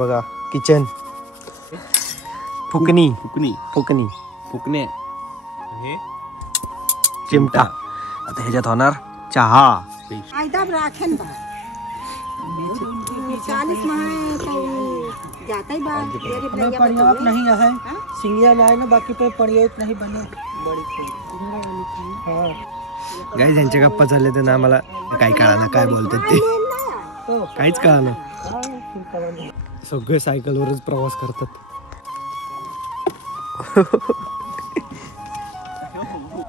बघा किचन. फुकणी फुकणी फुकणी फुकणे हे चिमटा. आता ह्याच्यात होणार चहा. आयदाब राखेन बा 40 माह तो जाता ही बा तेरे प्रयोग नहीं है सिंगिया ना है ना बाकी पे प्रयोग नहीं बने बड़ी हां गाईज यांच्या गप्पा चालले तर आम्हाला काय कळालं काय बोलतात ते काहीच कळालं. सगळे सायकलवरच प्रवास करतात.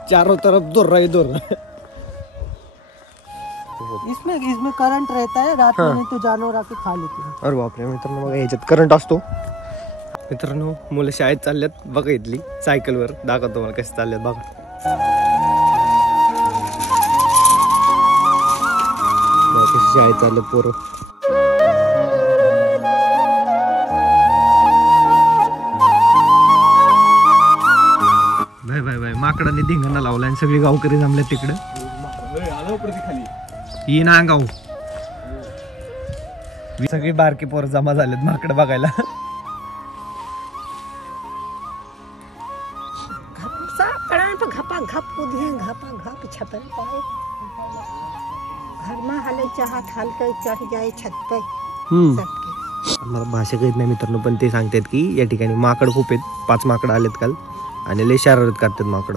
चारों तरफ दोर्रा ही दोर्रा. इसमें करंट रहता है रात में नहीं तो जानवर आके खा लेते हैं. अरे बापरे मित्रांनो बघा ह्याच्यात करंट असतो. मित्रांनो मुलं शाळेत चालल्यात बघा इथली सायकलवर दाखवतो मला कसे चालल्यात बघा. कशी शाळेत चालल्यात पोरं. बाय बाय बाय माकडाने धिंगाणा लावला आणि सगळे गावकरी जमले तिकडे. ही ना गाव सगळी बारकी पोरं जमा झालेत माकड बघायला. घपा घप कूदिए घपा घप छपन पाए घर में हाले चाहत हलके चढ़ जाए छत पे सबके. मला भाषा कळत नाही मित्रांनो पण ते सांगतात की या ठिकाणी माकड खूप आहेत. 5 माकड आलेत काल आणि लय शरारत करतात माकड.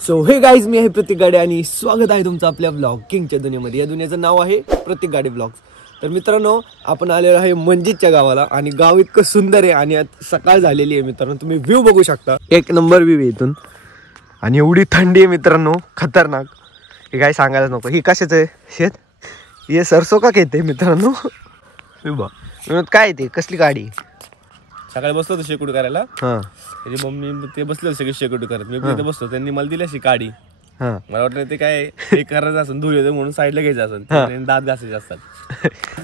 सो हे गाईज मी आहे प्रतीक गाडे आणि स्वागत आहे तुमचं आपल्या ब्लॉगिंगच्या दुनियेमध्ये. या दुनियेचं नाव आहे प्रतीक गाडे ब्लॉग्स. तर मित्रांनो आपण आलेलो आहे मंजितच्या गावाला आणि गाव इतकं सुंदर आहे आणि आज सकाळ झालेली आहे मित्रांनो. तुम्ही व्ह्यू बघू शकता 1 नंबर व्ह्यू आहे इथून आणि एवढी थंडी आहे मित्रांनो खतरनाक. हे काय सांगायला नको. ही कशाचं आहे शेत. हे सरसो का घेते मित्रांनो. काय ते कसली गाडी. सकाळी बसलो होतो शेकोटी करायला. हा त्याची मम्मी ते बसले सगळे शेकोटी करत. मी तिथे बसलो त्यांनी मला दिली अशी काडी. हा मला वाटलं ते काय हे करायचं असं धुळ येतं म्हणून साईडला घ्यायचं असं दात घासायचे असतात.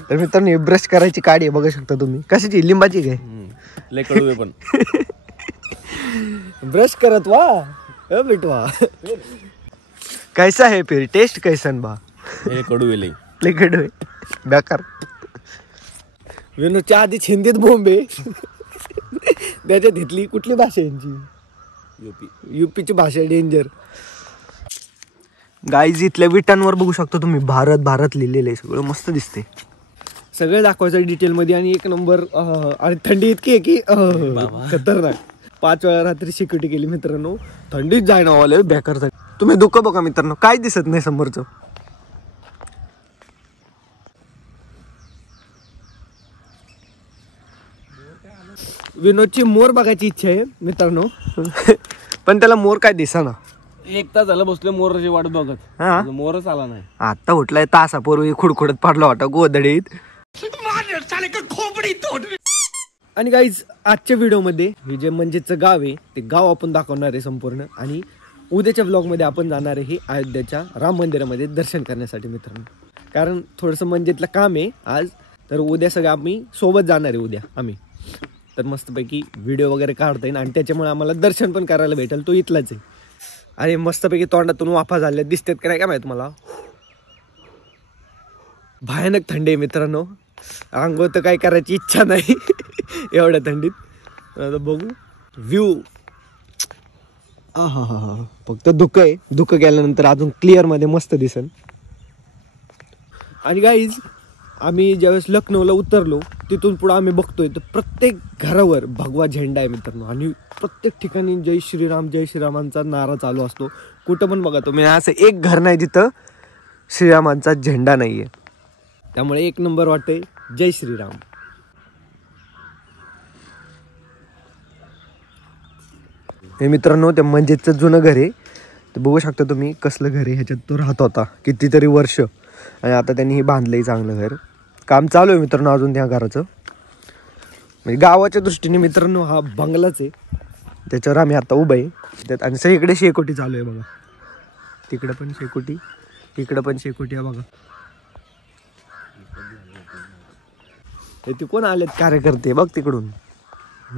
तर मित्रांनो ब्रश करायची काडी आहे बघू शकता तुम्ही. कशाची लिंबाची काय लय कडू आहे पण ब्रश करत वा बेटवा. कैसा है फिर टेस्ट कैसन बा. हे कडू आहे लय कडू आहे बेकार. विनोदच्या आधी हिंदीत बोंबे त्याच्यात इथली कुठली भाषा यांची युपीची भाषा डेंजर. गाईज इथल्या विटांवर बघू शकता तुम्ही भारत भारत लिहिलेलं आहे. सगळं मस्त दिसते. सगळं दाखवायचं डिटेल मध्ये आणि 1 नंबर. आणि थंडी इतकी आहे की खतरनाक. 5 वेळा रात्री सिक्युरिटी केली मित्रांनो. थंडीच जायना वाले बेकार. तुम्ही दुःख बघा मित्रांनो काय दिसत नाही समोरचं. विनोदची मोर बघायची इच्छा आहे मित्रांनो पण त्याला मोर काय दिसेना. 1 तास झालं बसलो मोराची वाट बघत. हा मोरच आला नाही. आता उठलाय तासापूर्वी खुडखुडत पडला होता गोधडीत. आणि गाईज आजच्या व्हिडिओमध्ये हे जे मंजितचं गाव आहे ते गाव आपण दाखवणार आहे संपूर्ण. आणि उद्याच्या व्लॉग मध्ये आपण जाणार आहे अयोध्याच्या राम मंदिरामध्ये दर्शन करण्यासाठी मित्रांनो. कारण थोडंसं मंजितला काम आहे आज. तर उद्या सगळं आम्ही सोबत जाणार आहे उद्या आम्ही. तर मस्तपैकी व्हिडिओ वगैरे काढता येईल आणि त्याच्यामुळे आम्हाला दर्शन पण करायला भेटेल. तो इथलाच आहे. आणि मस्तपैकी तोंडातून वाफा झाल्या दिसतात का नाही काय माहित मला. भयानक थंडी आहे मित्रांनो. अंघोळ तर काय करायची इच्छा नाही एवढ्या थंडीत. आता बघू व्ह्यू. हा फक्त धुकं आहे. धुकं गेल्यानंतर अजून क्लिअर मध्ये मस्त दिसेल. आणि गाईज आम्ही ज्यावेळेस लखनौला उतरलो तिथून पुढे आम्ही बघतोय तर प्रत्येक घरावर भगवा झेंडा आहे मित्रांनो. आणि प्रत्येक ठिकाणी जय श्रीरामांचा नारा चालू असतो. कुठं पण बघा तुम्ही असं एक घर नाही जिथं श्रीरामांचा झेंडा नाहीये. त्यामुळे 1 नंबर वाटते. जय श्रीराम. हे मित्रांनो ते मंजितचं जुनं घर आहे. ते बघू शकता तुम्ही कसलं घर आहे. ह्याच्यात तो राहत होता कितीतरी वर्ष आणि आता त्यांनी हे बांधलंय चांगलं घर. काम चालू आहे मित्रांनो अजून त्या घराचं. म्हणजे गावाच्या दृष्टीने मित्रांनो हा बंगलाच आहे. त्याच्यावर आम्ही आता उभं आहे. आणि सगळीकडे शेकोटी चालू आहे बघा. तिकडं पण शेकोटी इकडं पण शेकोटी आहे बघा. ते कोण आलेत कार्यकर्ते बघ तिकडून,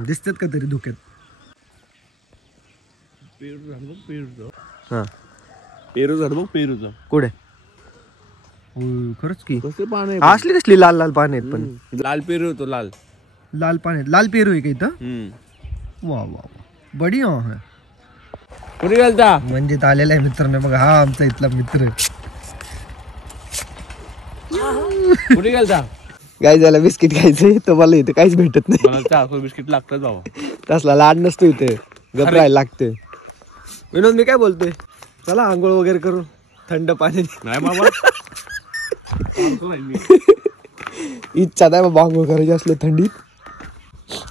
दिसतात का तरी धुक्यात? हा पेरू झाड बघ, पेरूचं कुठे? खरंच की कसले पान आहे असली कसली लाल लाल पान आहेत पण. लाल पेरू होतो, लाल लाल पान आहेत, लाल पेरू आहे का इथं? वा वा वा, बढिया है. कुठे गेलता? म्हणजे आलेला आहे मित्रांनो बघा, हा आमचा इथला मित्र. कुठे गेलता? काय झालं, बिस्किट खायचंय तर मला इथं काहीच भेटत नाही. मला 400 बिस्किट लागतात बाबा. तसला लाड नसतो इथे, घबरायला लागते. विनोद मी काय बोलतोय, चला आंघोळ वगैरे करू थंड पाण्याने. नाही बाबा. इच्छा नाही बाबा आंघोळ करायची असलं थंडीत.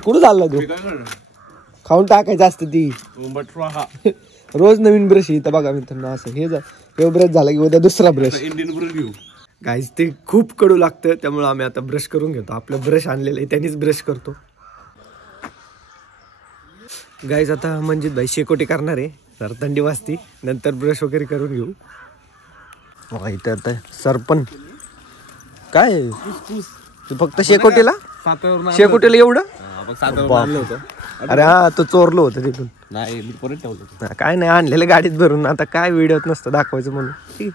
कुठं चालला तू? खाऊन टाकायचं असतं ती. रोज नवीन ब्रश इथं बघा मित्रांनो, असं हे ब्रश झाला की उद्या दुसरा ब्रश. इंडियन ब्रश घेऊ गाईज ते खूप कडू लागतं, त्यामुळे आम्ही आता ब्रश करून घेतो. आपलं ब्रश आणलेलं आहे त्यांनीच ब्रश करतो. गाईज आता मंजित भाई शेकोटी करणार आहे, जर थंडी वाजती नंतर ब्रश वगैरे करून घेऊ. इथं आता सरपण काय तू फक्त शेकोटीला एवढं? अरे हा तो चोरलो होतं तिथून. नाही मी परत ठेवलं. काय नाही, आणलेलं गाडीत भरून. आता काय व्हिडिओत नसतं दाखवायचं म्हणून. ठीक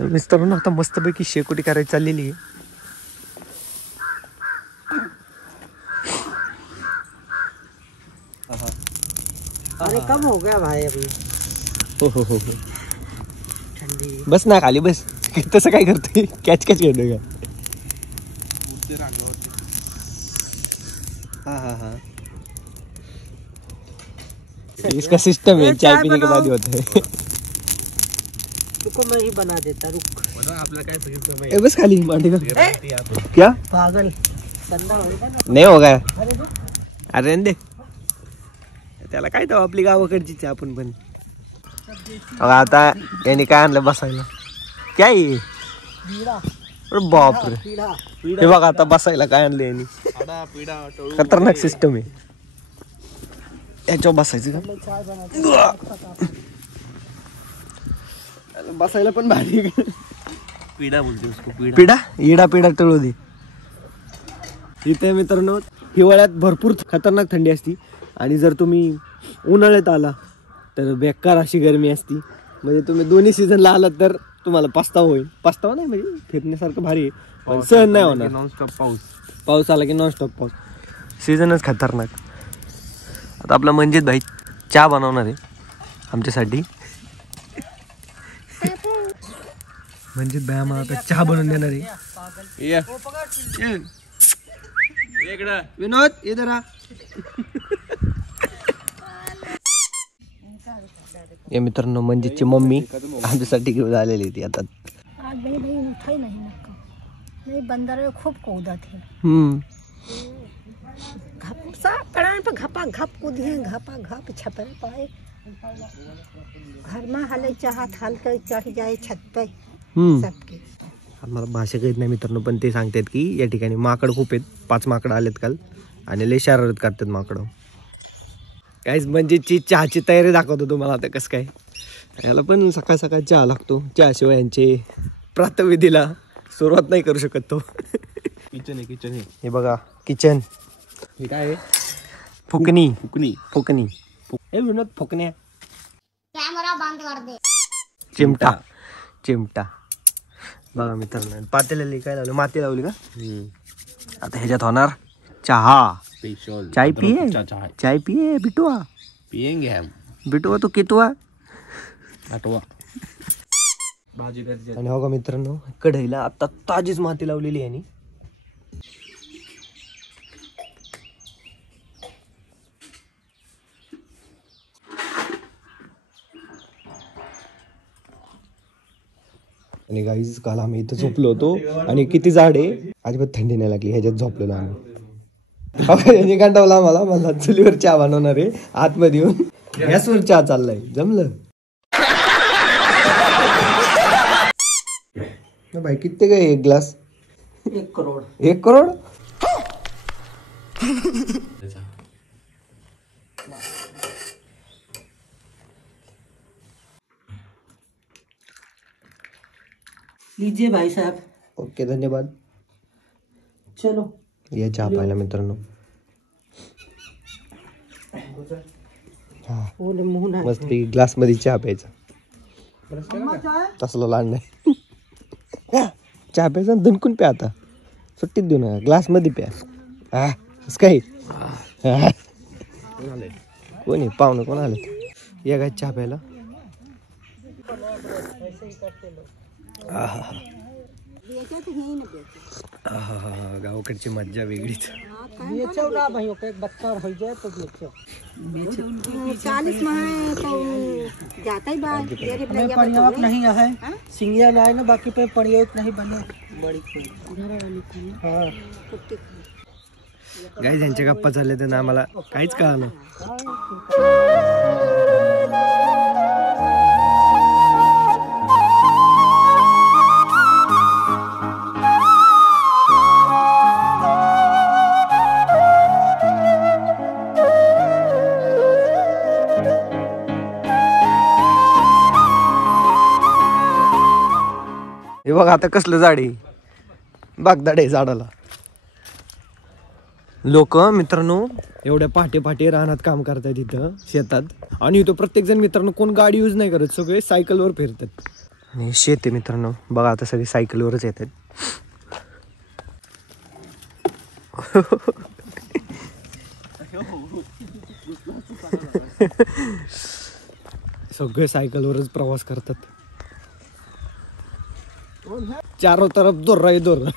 आहे मित्रांनो, आता मस्तपैकी शेकोटी करायची चाललेली आहे. अरे कम हो गया भाई अभी. हो बस ना खाली बस. तसं काय करतोय, कॅच घेतोय का? हा इसका सिस्टम है, चाय पीने के बाद ही होता है. रुको मैं ही बना देता, रुक. आपल्याला काय सांगितलं ए बस खाली मांडी का क्या पागल संडा होगा ना. नाही होगा. अरे रुक. अरे दे त्याला काय तर आपली गावाकडचीच आहे आपण पण. आता यांनी काय आणलं बसायला? काय बापरे, हे बघा आता बसायला काय आणलं यांनी. खतरनाक सिस्टम आहे, याच्यावर बसायचं का? बसायला पण भारी. पिढा बोलते उसको, पिढा तळू दे. इथे मित्रांनो हिवाळ्यात भरपूर खतरनाक थंडी असती, आणि जर तुम्ही उन्हाळ्यात आला तर बेकार अशी गरमी असती. म्हणजे तुम्ही दोन्ही सीझनला आलात तर तुम्हाला पस्तावा होईल. पस्तावा नाही म्हणजे फिरण्यासारखं भारी आहे, पण सहन नाही होणार. नॉनस्टॉप पाऊस आला की नॉनस्टॉप पाऊस. सीझनच खतरनाक. आता आपला मंजित भाई चहा बनवणार आहे आमच्यासाठी. मंजित भाई आम्हाला आता चहा बनवून देणार आहे. विनोद इधर आ. या मित्रांनो मंजितची मम्मी आमच्यासाठी घेऊन आलेली ती आता. आज भाई उठा ही नहीं मुझको. नहीं बंदर खूब कूदा थे. घपसा पड़ान पर घपा घप कूदिए, घपा घप छपर पाए. घर में हले चाहत हलकर चढ़ जाए छत पे सबके. आम्हाला भाषा कळत नाही मित्रांनो, पण ते सांगतात की या ठिकाणी माकड खूप आहेत. 5 माकडं आलेत काल, आणि लय शरारत करतात माकडं. काहीच मंजितची चहाची तयारी दाखवतो तुम्हाला आता कसं काय. याला पण सकाळ सकाळ चहा लागतो, चहाशिवाय यांचे प्रातःविधीला सुरुवात नाही करू शकत तो. किचन आहे. हे बघा किचन. हे काय आहे? फुकणी. फुकणी. हे विनोद फुकण्या. कैमरा बंद कर दे. चिमटा बघा मित्रांनो. पातेल्याला काय लावलं? माती लावली का? आता ह्याच्यात होणार चहा. स्पेशल चाय पिये बिटुआ. पियेंगे हम. बिटुआ तो कितवा आठवा. भाजी करते. आणि हो का मित्रांनो, कढईला आता ताजीच माती लावलेली आहे. आणि गाईज काल आम्ही इथं झोपलो होतो, आणि किती झाड आहे, अजिबात थंडी नाही लागली. ह्याच्यात झोपलेलो आम्ही. यांनी कंटावला आम्हाला. मला चुलीवर चहा बनवणार आहे आतमध्ये येऊन. गॅसवर चहा चाललाय. जमलं भाई. किती काय एक ग्लास? 1 करोड़. 1 करोड़. लीजिए भाई साहब. ओके धन्यवाद. चलो या चहा पाहिला मित्रांनो. हा मस्त ग्लास मध्ये चहा प्यायचा. तसलं लहान नाही. चहा प्यायचा दणकून प्या. आता सुट्टीत देऊ नका, ग्लास मध्ये प्या. हा काही कोणी पाहुणं कोण आले या काय चहा प्यायला. गावाकडची मज्जा वेगळीच. 40 में तो जाता ही बात परिवार नहीं है सिंगिया में आए ना बाकी पे परियोत नहीं बने बड़ी हाँ गाईज यांच्या गप्पा चालले तर आम्हाला काहीच कळालं. हे बघ आता कसलं झाड आहे, बागदाड आहे झाडाला. लोक मित्रांनो एवढ्या पहाटे पहाटे रानात काम करतात इथं शेतात. आणि इथं प्रत्येक जण मित्रांनो कोण गाडी यूज नाही करत, सगळे सायकलवर फिरतात. आणि शेत आहे मित्रांनो बघा, आता सगळे सायकलवरच येतात. सगळे सायकलवरच प्रवास करतात. चारों तरफ दोर्रा ही दोर्रा.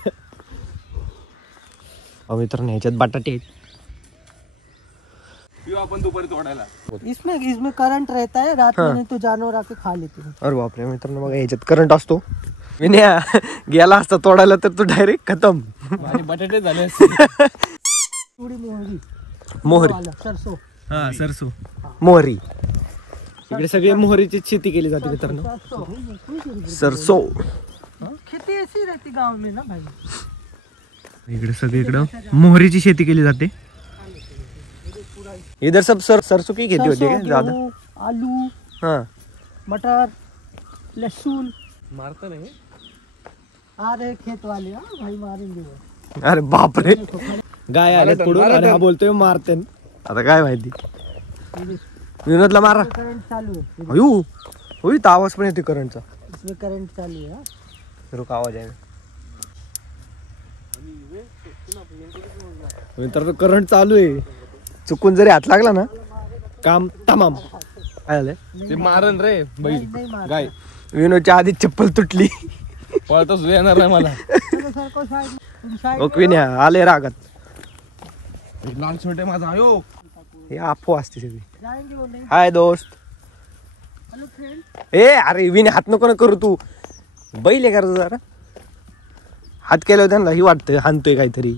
मित्रांनो ह्याच्यात बटाटे आहेत. आपण दुपारी तोडायला. इसमें करंट रहता है रात में नहीं तो जानवर आके खा लेते हैं. अरे बापरे मित्रांनो बघा ह्याच्यात करंट असतो. विनया गेला असता तोडायला तर तू डायरेक्ट खतम. बटाटे झाले. थोड़ी मोहरी मोहरी सरसों हा सरसो मोहरी. इकडे सगळे मोहरीची शेती केली जाते मित्रांनो. सरसो खेती ऐसी रहती गांव में ना भाई. इकडे सगळीकडं मोहरीची शेती केली जाते. इधर सब सरसों की खेती होती है ज्यादा. आलू हाँ मटर लहसुन मारता नहीं आ रहे खेत वाले. हाँ भाई मारेंगे वो. अरे बापरे गाय आले पुढून आणि हा बोलतोय मारते. आता काय माहिती. विनोदला मारा. करंट चालू है अयो होई तर आवाज पण येते करंटचा. इसमें करंट चालू है. रुक आवाज आहे मित्रांनो करंट चालू आहे. चुकून जरी हात लागला ना काम तमाम. काय झालंय ते मारन रे बैल नहीं मार गाय. विनोदच्या आधी चप्पल तुटली. पळता सुद्धा येणार नाही मला. सर को साइड तुम साइड ओके विनया आले रागात. लहान छोटे माझा आयो. हे अफवा असते सगळी. जाएंगे वो नहीं. हाय दोस्त. Hello friend. ए अरे विने हात नको ना करू तू. बैल आहे का जरा हात केलं त्यांना ही वाटतं हानतोय काहीतरी.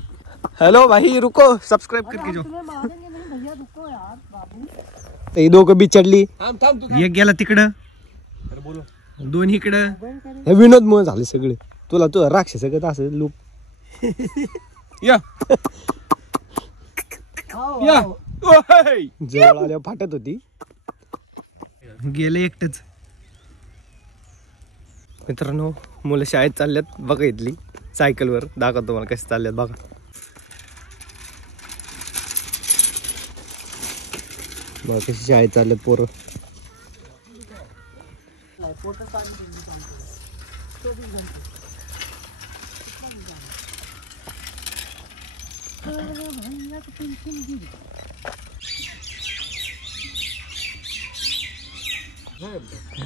हॅलो भाई रुको सब्सक्राइब करके जो. तुम्हें मारेंगे नहीं भैया रुको यार बाबू. ही दोघं बिचडली. थांब थांब तू. एक गेला तिकडं अरे बोलो. दोन इकडं. हे विनोद मुळे झाले सगळे. तुला तू राक्षस गत असं लूक. या आओ या. आओ. ओय. जवळ आल्यावर फाटत होती. गेले एकटेच. मित्रांनो मुलं शाळेत चालल्यात बघा. इथली सायकलवर दाखवतो तुम्हाला कसे चालल्यात बघा. बघा कशी शाळेत चालल्यात पोरं.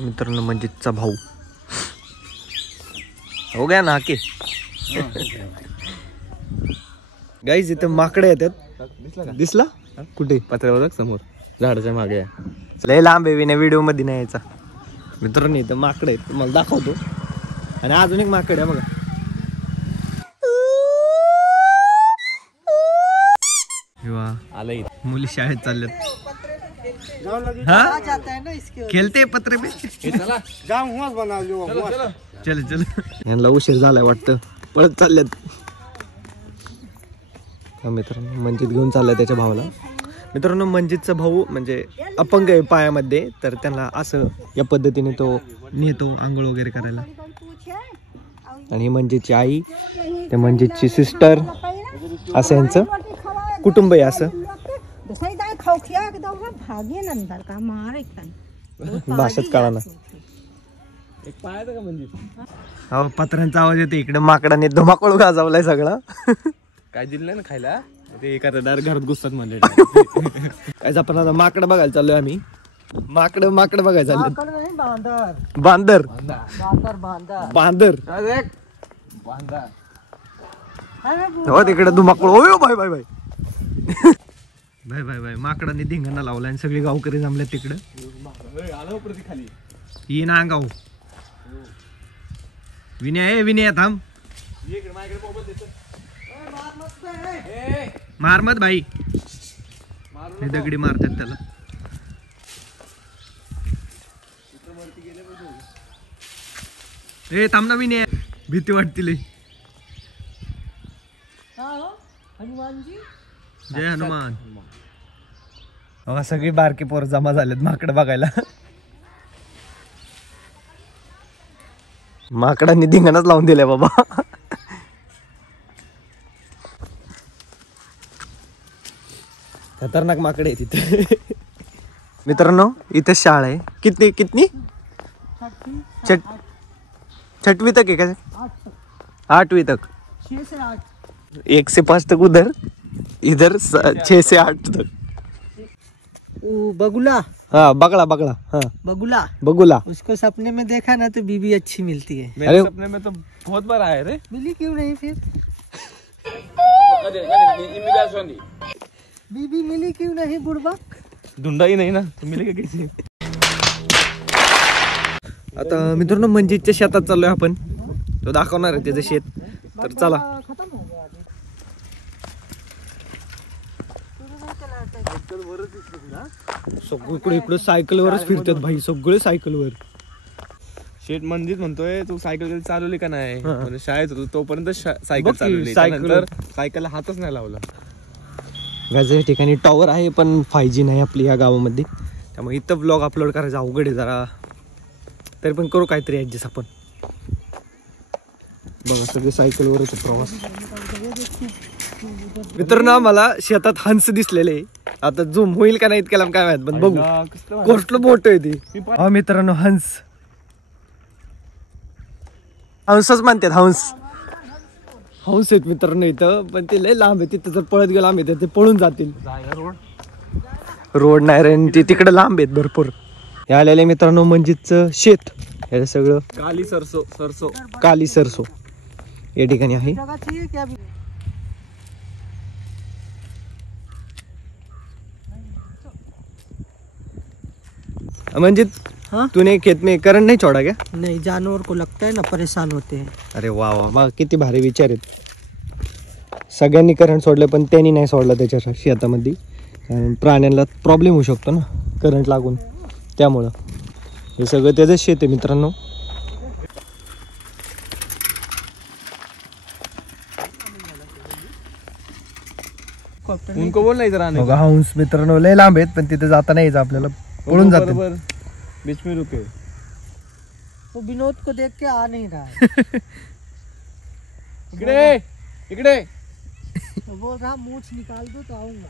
मित्रांनो मंजितचा भाऊ हो गया ना के. गाईज इथं माकडे येतात. दिसला कुठे पत्र्यावर समोर झाडाच्या मागे. लय लांब आहे विना व्हिडिओ मध्ये नाही यायचा. मित्रांनो इथं माकडे आहेत तुम्हाला दाखवतो. आणि अजून एक माकड आहे बघा. आलंय. मुली शाळेत चालल्यात. आ जाता है ना इसके. खेळते पत्रे पे. चला जाम हुआ बना लो. चल चल यांना उशीर झालाय वाटतं पळत चालल्यात. मित्रांनो मंजित घेऊन चाललाय त्याच्या भावाला. मित्रांनो मंजितचा भाऊ म्हणजे अपंग आहे पायामध्ये. तर त्यांना असं या पद्धतीने तो नेतो आंघोळ वगैरे करायला. आणि मंजितची आई ते मंजितची सिस्टर असं यांचं कुटुंब आहे असं. भाषाच कळा ना. एक पायाचं का म्हणजे हो पत्र्यांचा आवाज येतो इकडे. माकडाने धुमाकूळ गाजवलाय सगळा. काय दिलं नाही ना खायला ते एका डायरेक्ट घरात घुसतात म्हणजे काय आपण आता माकडं बघायला चाललोय आम्ही. माकडं बघायला चाललोय. नहीं बांदर बांदर बांदर बांदर बांदर बांधा हो तिकडे धुमाकूळ. ओ bye bye bye bye bye bye. माकडाने धिंगाणा लावला आणि सगळे गावकरी जमले तिकडं. आलो प्रति खाली ही ना गाव. विनय थांब. मार मत भाई. हे दगडी मारतात त्याला. ए थांब ना विनय. भीती वाटतील. हनुमान जी जय हनुमान. बघा सगळी बारकी पोर जमा झालेत माकड बघायला. माकडांनी धिंगाणाच लावून दिलाय बाबा. खतरनाक माकडे आहे तिथे. मित्रांनो इथे शाळा आहे. कितनी छठवीं तक है क्या? 8वीं तक. 6 से 8 1 से 5 तक उधर, इधर 6 से 8 तक. बगुला. हाँ बगला हाँ बगुला बगुला. उसको सपने में देखा ना तो बीबी अच्छी मिलती है. मेरे सपने में तो बहुत बार आए रे मिली क्यों नहीं फिर? बीबी मिली क्यों नहीं बुड़बक? धुंडा ही नहीं ना तो मिलेगा कैसे. आता मित्रांनो मंजितच्या शेतात चाललोय आपण. तो दाखवणार आहे त्याचं शेत. तर चला. खत्म हो गया अभी. सगळीकडे इकडे सायकलवरच फिरतात भाई. सगळे सायकलवर. शेठ मंदिर म्हणतोय तू सायकल कधी चालवली का नाही. हा. म्हणजे शाळेत होतो तोपर्यंत सायकल बघ की, चालवली. सायकल- त्यानंतर सायकलला हातच नाही लावला. गाजा या ठिकाणी टॉवर आहे पण 5G नाही आपली या गावामध्ये. त्यामुळे इथं ब्लॉग अपलोड करायचं अवघड आहे जरा. तरी पण करू काहीतरी ऍडजस्ट आपण. बघा सगळे सायकलवरच प्रवास. मित्रांनो मला शेतात हंस दिसलेले. आता झूम होईल का नाही इतक्याला काय माहित पण बघू. कसलं मोठं आहे ते. हा मित्रांनो हंस. हंसच म्हणतात हंस. हंस आहेत मित्रांनो इथं. पण ते लय लांब आहे. तिथं जर पळत गेला आम्ही तर ते पळून जातील. रोड नाही रे. ते तिकडे लांब आहेत भरपूर. हे आलेले मित्रांनो मंजितचं शेत. हे सगळं काली सरसो काली सरसो या ठिकाणी आहे. जगह चाहिए क्या? मंजित हाँ? तूने खेत में करंट नहीं छोड़ा क्या? नहीं, जानवर को लगता है ना परेशान होते हैं. अरे वा वा वा किती भारी विचार आहेत. सगळ्यांनी करंट सोडलं पण त्यांनी नाही सोडलं त्याच्या शेतामध्ये. कारण प्राण्यांना प्रॉब्लेम होऊ शकतो ना करंट लागून. त्यामुळं हे सगळं त्याचं शेत आहे मित्रांनो. उनको बोल नाही जरा आने बघा हंस मित्रांनो लय लांब आहेत पण तिथे जाता नाही यायचं आपल्याला. पळून जाते. बरोबर बीच में रुके. वो विनोद को देख के आ नहीं रहा है. इकडे वो बोल रहा मूछ निकाल दो तो आऊंगा.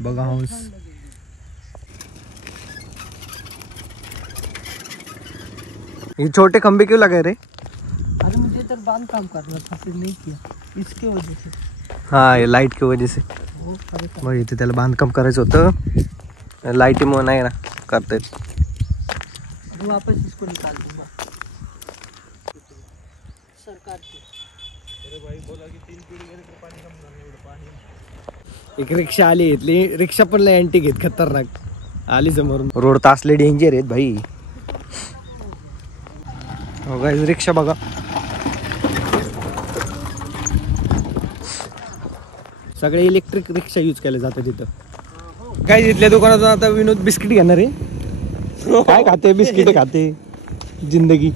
बघा हंस. ये छोटे खंबे क्यों लगाए रे? अरे मुझे तो बांध काम करना था फिर नहीं किया इसके वजह से. हाँ ये लाईट की वजह से. वो परेशान. मग इथे त्याला बांधकाम करायचं होतं. लाईटीमुळे नाही ना करता येत. अभी वापस इसको निकाल दूंगा सरकार की. एक रिक्षा आली. इथली रिक्षा पण लय अँटिक आहेत खतरनाक. आली समोरून. रोड तर असले डेंजर आहेत भाई. हो गाईज रिक्षा बघा. सगळे इलेक्ट्रिक रिक्षा यूज केले जातात तिथं. काय इथल्या दुकानातून आता विनोद बिस्किट घेणार आहे. काय खाते बिस्किट खाते जिंदगी.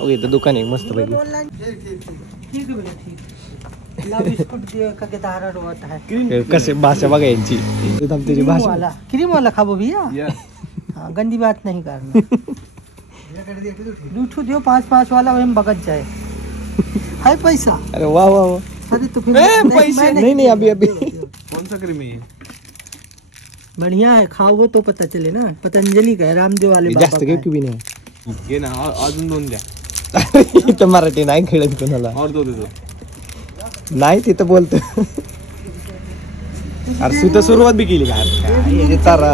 ओके इथं दुकान आहे मस्त पैकी. ऑनलाइन ठीक है बेटा ठीक. ला बिस्कुट दिए का दारा रोता है. कसे भाषा बघा यांची. एकदम त्याची भाषा. क्रीम वाला खाबो भैया. हाँ, गंदी बात नहीं करना. रूठू दियो 5-5 वाला वही बगत जाए. है पैसा. अरे वाह वाह वाह. अरे तो फिर पैसे नहीं अभी अभी कौन सा क्रीम है? बढ़िया है, खाओ वो तो पता चले ना। पतंजलि का है, रामदेव वाले बाबा जास्त का घेऊ है। की बी नाही घे ना अजून 2 द्या इथं मराठी नाही खेळत कोणाला और 2 देतो. नाही तिथं बोलतो अरे तू तर सुरुवात बी केली का तारा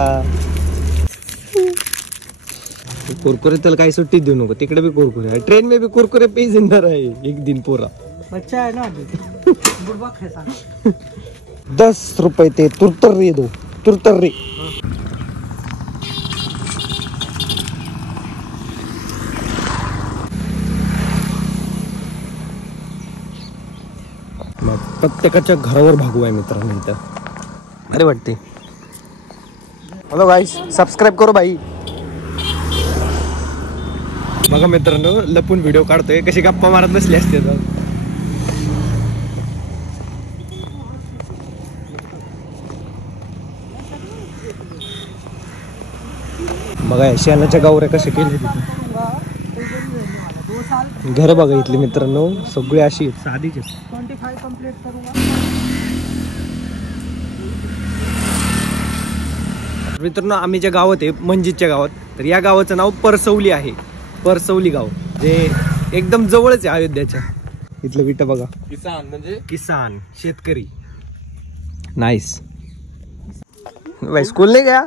कुरकुरे त्याला काही सुट्टी देऊ नको तिकडे बी कुरकुरे ट्रेन में भी कुरकुरे पे जिंदा रहे एक दिन पूरा बच्चा है ना अभी बुड़बक है साला। 10 रुपये ते तुरतर्री दो तुरतर्री मग प्रत्येकाच्या घरावर भागू आहे मित्रांनो इथं अरे वाटते हॅलो गाईस सबस्क्राईब करो भाई बघा मित्रांनो लपून व्हिडिओ काढतोय कशी गप्पा मारत बसली असते तर बघा शेणाच्या गावऱ्या कशा केली घर बघा इथली मित्रांनो सगळी अशी साधीच 25 कंप्लीट करूंगा। मित्रांनो आम्ही ज्या गावात आहे मंजितच्या गावात तर या गावाचं नाव परसवली आहे परसवली गाव जे एकदम जवळच आहे अयोध्याच्या इथलं विटा बघा किसान म्हणजे किसान शेतकरी नाइस भाई स्कूल नहीं गया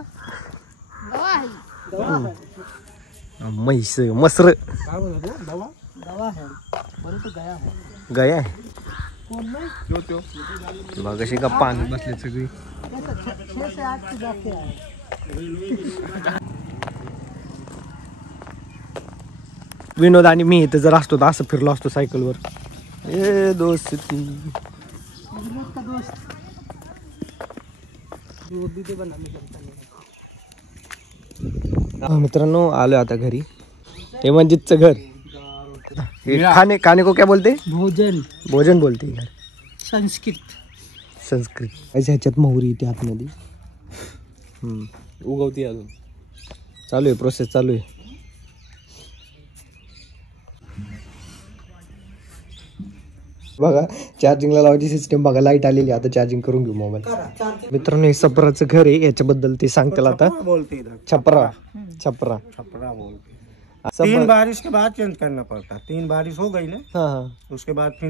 म्हैस मसर दवा है बोले तो गया है। गया है त्यो बघा कशी गप्पा आणत बसले सगळी 6 से 8 जाके आए। विनोद आणि मी इथे जर असतो तर असं फिरलो असतो सायकलवर ए दोस्ती विनोद का दोस्त वो वीडियो बनाने चलता नहीं। मित्रांनो आलो आता घरी हे मंजितचं घर हे खाने को क्या बोलते भोजन भोजन बोलते घर संस्कृत संस्कृत ह्याच्यात मोहरी इथे आतमध्ये उगवती अजून चालू आहे प्रोसेस चालू आहे बघा चार्जिंगला लावायची सिस्टम बघा लाईट आलेली आता चार्जिंग करून घेऊ मोबाईल मित्रांनो हे सपराचं घर आहे याच्याबद्दल ते सांगतील आता छपरा छपरा छपरा बोलते 3 सपर बारिश के बाद चेंज करना पड़ता है। 3 बारिश हो गई ना हाँ हाँ उसके बाद फिर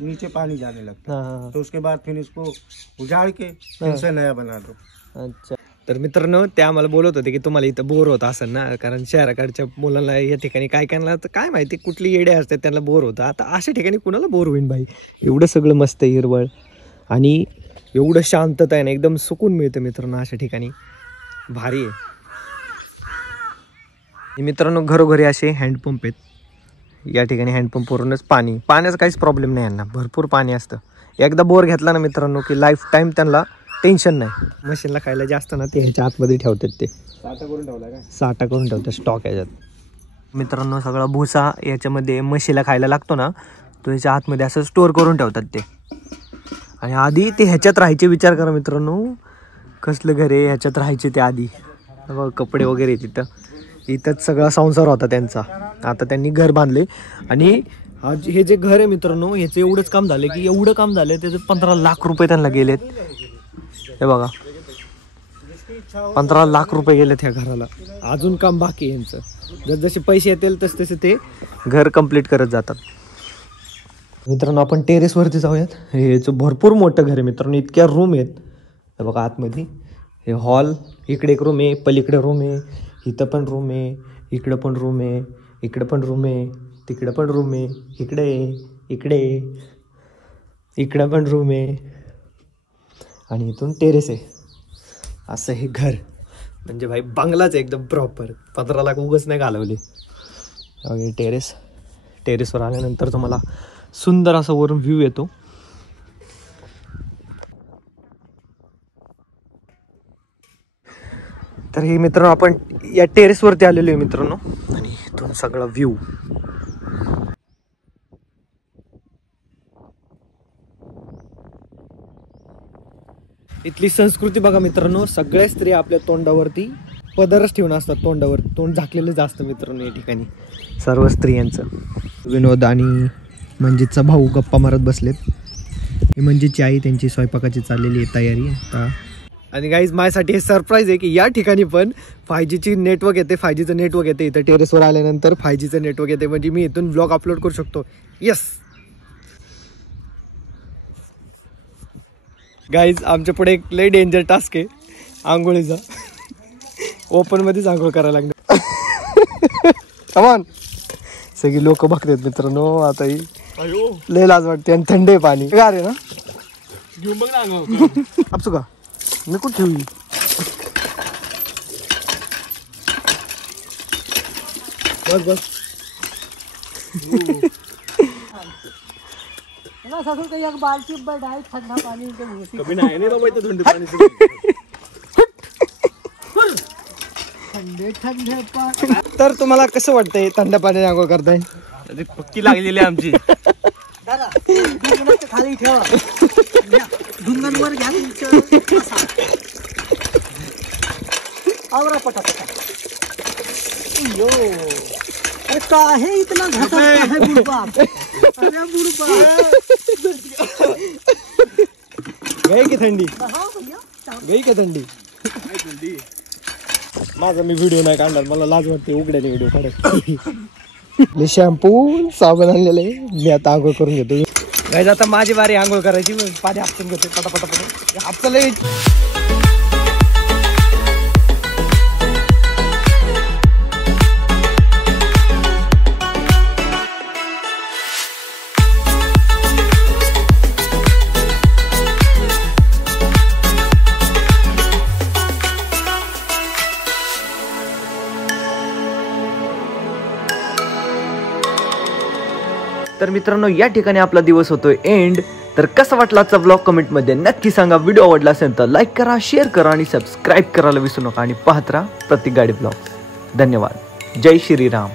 नीचे पानी जाने लगता हाँ हाँ है तो उसके बाद फिर इसको उजाड़ के फिर से नया बना दो। अच्छा तर मित्रांनो ते आम्हाला बोलत होते की तुम्हाला इथं बोर होत असेल ना कारण शहराकडच्या मुलांना या ठिकाणी काय काय तर काय माहिती कुठली येडे असतात त्यांना बोर होतं आता अशा ठिकाणी कुणाला बोर होईन भाई एवढं सगळं मस्त आहे हिरवळ आणि एवढं शांतता आहे ना एकदम सुकून मिळतं मित्रांनो अशा ठिकाणी भारी आहे मित्रांनो घरोघरी असे हँडपंप आहेत या ठिकाणी हँडपंपवरूनच पाण्याचा काहीच प्रॉब्लेम नाही यांना भरपूर पाणी असतं एकदा बोर घेतला ना मित्रांनो की लाईफ टाईम त्यांना टेन्शन नाही मशीनला खायला जास्त ना ते ह्याच्या आतमध्ये ठेवतात ते साठा करून ठेवतात स्टॉक याच्यात मित्रांनो सगळा भुसा याच्यामध्ये म्हशीला खायला लागतो ना तो ह्याच्या आतमध्ये असं स्टोअर करून ठेवतात ते आणि आधी ते ह्याच्यात राहायचे विचार करा मित्रांनो कसलं घर आहे ह्याच्यात राहायचे ते आधी कपडे वगैरे तिथं इथंच सगळा संसार होता त्यांचा आता त्यांनी घर बांधले आणि आज हे जे घर आहे मित्रांनो ह्याचं एवढंच काम झालं की एवढं काम झालं त्याचे 15 लाख रुपये त्यांना गेलेत हे बघा 15 लाख रुपये गेलेत ह्या घराला अजून काम बाकी आहे यांचं जसे पैसे येतील तसे ते घर कंप्लीट करत जातात मित्रांनो आपण टेरेसवरती जाऊयात हेचं भरपूर मोठं घर आहे मित्रांनो इतक्या रूम आहेत हे बघा आतमध्ये हे हॉल इकडे एक रूम आहे पलीकडे रूम आहे इथं पण रूम आहे इकडं पण रूम आहे इकडं पण रूम आहे तिकडं पण रूम आहे इकडे इकडं पण रूम आहे आणि इथून टेरेस आहे असं हे घर म्हणजे भाई बंगलाच आहे एकदम प्रॉपर 15 लाख उगच नाही घालवले टेरेसवर आल्यानंतर तुम्हाला सुंदर असा वरून व्ह्यू येतो तर हे मित्रांनो आपण या टेरेसवरती आलेलो आहे मित्रांनो आणि इथून सगळा व्ह्यू इथली संस्कृती बघा मित्रांनो सगळ्या स्त्रिया आपल्या तोंडावरती पदरच ठेवून असतात तोंडावर तोंड झाकलेलं जास्त मित्रांनो या ठिकाणी सर्व स्त्रियांचं विनोद आणि मंजितचा भाऊ गप्पा मारत बसलेत म्हणजे आई त्यांची स्वयंपाकाची चाललेली आहे तयारी आता. आणि गाईज माझ्यासाठी हे सरप्राईज आहे की या ठिकाणी पण 5Gची नेटवर्क येते, 5Gचं नेटवर्क येते. इथं टेरेसवर आल्यानंतर 5Gचं नेटवर्क येते, म्हणजे मी इथून ब्लॉग अपलोड करू शकतो. यस गाईज, आमच्या पुढे एक लय डेंजर टास्क आहे आंघोळीचा. ओपन मध्येच आंघोळ करायला लागले. कमान सगळी लोक बघतात मित्रांनो. आता ही लय लाज वाटते आणि थंड आहे पाणी. गार आहे ना, घेऊन बघ ना. आपसू का मी कुठे ठेवली. बस बस ना ससुर का एक बाल्टी में डाल ठंडा पानी के घुसी कभी नाही नाही बाबा इथं थंड पाणी. ठंडे ठंडे पानी. तर तुम्हाला कसं वाटतंय थंड पाण्याने आंघोळ करताय? पक्की लागलेली आहे आमची. दादा डुंगणात खाली ठेवा. डुंगणांवर घ्या तुमचं. आवरा पटापटा. यो अरे काहे इतना घाटा है बुढ़बा. अरे बुढ़बा गई की थंडी, हाँ भैया गई का थंडी. माझा मी व्हिडिओ नाही काढणार, मला लाज वाटते उघड्याने व्हिडिओ काढायला. शॅम्पू साबण आणलेलं आहे, मी आता आंघोळ करून घेतो. गाईज आता माझी बारी आंघोळ करायची. पाणी हापसून घेतो पटापटा हापचले. तर मित्रांनो या ठिकाणी आपला दिवस होतोय एंड. तर कसा वाटला आजचा ब्लॉग कमेंटमध्ये नक्की सांगा. व्हिडिओ आवडला असेल तर लाईक करा, शेअर करा आणि सबस्क्राईब करायला विसरू नका. आणि पाहत राहा प्रत्येक गाडी ब्लॉग. धन्यवाद. जय श्रीराम.